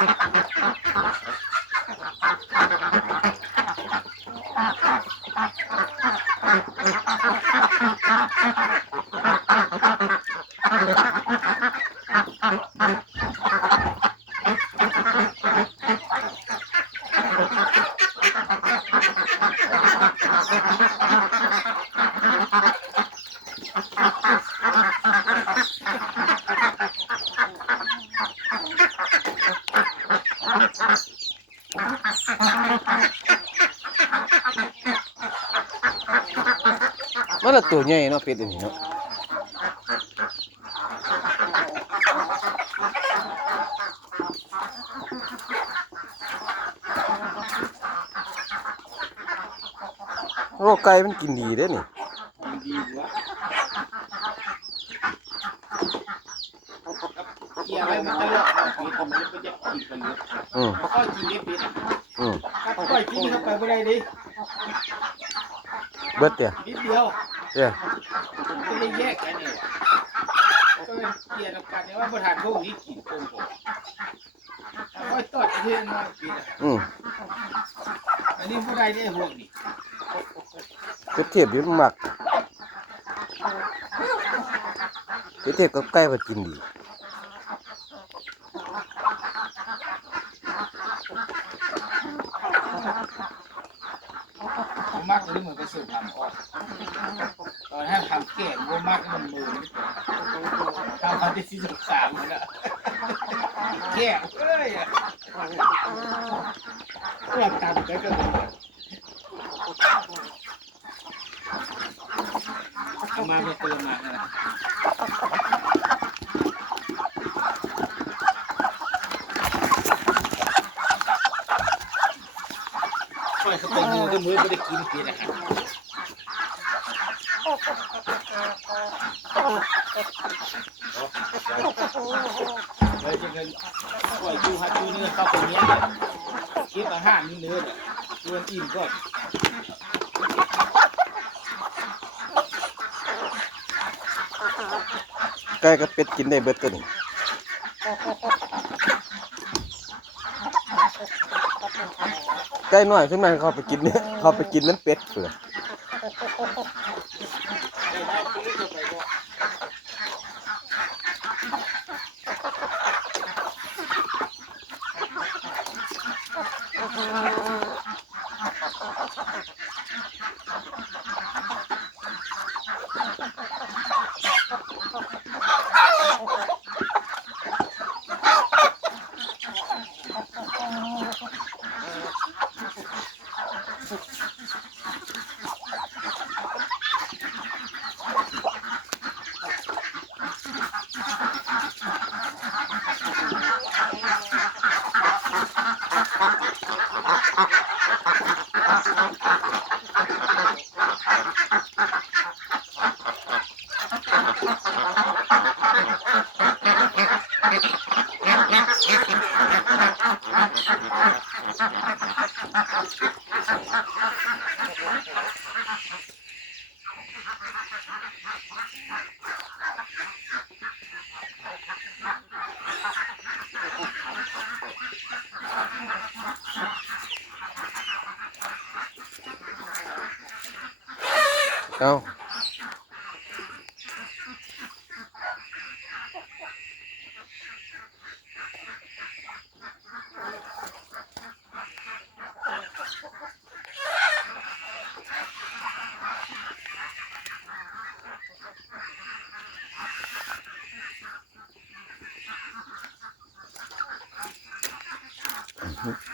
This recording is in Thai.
Ha ha ha ha! มันละตัวใหญ่เนาะเป็ดอันนี้เนาะโอ้ไก่มันกินดีเด้อนี่ดีวะเกี่ยวไว้มันตลอดเราปีผมมันก็จะกินกันเลยอืมก็กินได้ปีนะอืมถ้าปล่อยกินเข้าไปไม่ได้ดิเบิดเด้อนิดเดียว เด้อก็เลยแยกกันเนี่ยวะก็เป็นเกี่ยวกับกันเนี่ยว่าประธานพวกนี้กินโกงผมก็ตอดเพื่อนมาปีนะอืมอันนี้ผู้ใดได้พวกนี้เป็ดเทศอยู่มันมักเป็ดเทศกับไก่มันกินดี ผมมากเลยเหมือนไปสืบทำออกตอนให้ทำแก่ผมมากมันมือทำพันที่สี่สิบสามแล้วแก่เอ้ยหลับตาไปก็เลยเอามาเป็นตัวมา ช่วยเขาไปมือก็มือไม่ได้กินกินอาหารเลยจะเงินปล่อยจูฮัจูเนื้อเข้าไปเนี้ยคิดอาหารนี่เนื้อเนี่ยชวนอิ่มก็ไก่กับเป็ดกินได้เบิดตัวนี้ ไก่น้อยขึ้นมาเขาไปกินเนี่ยเขาไปกินนั้นเป็ดเผื่อ อา Facebook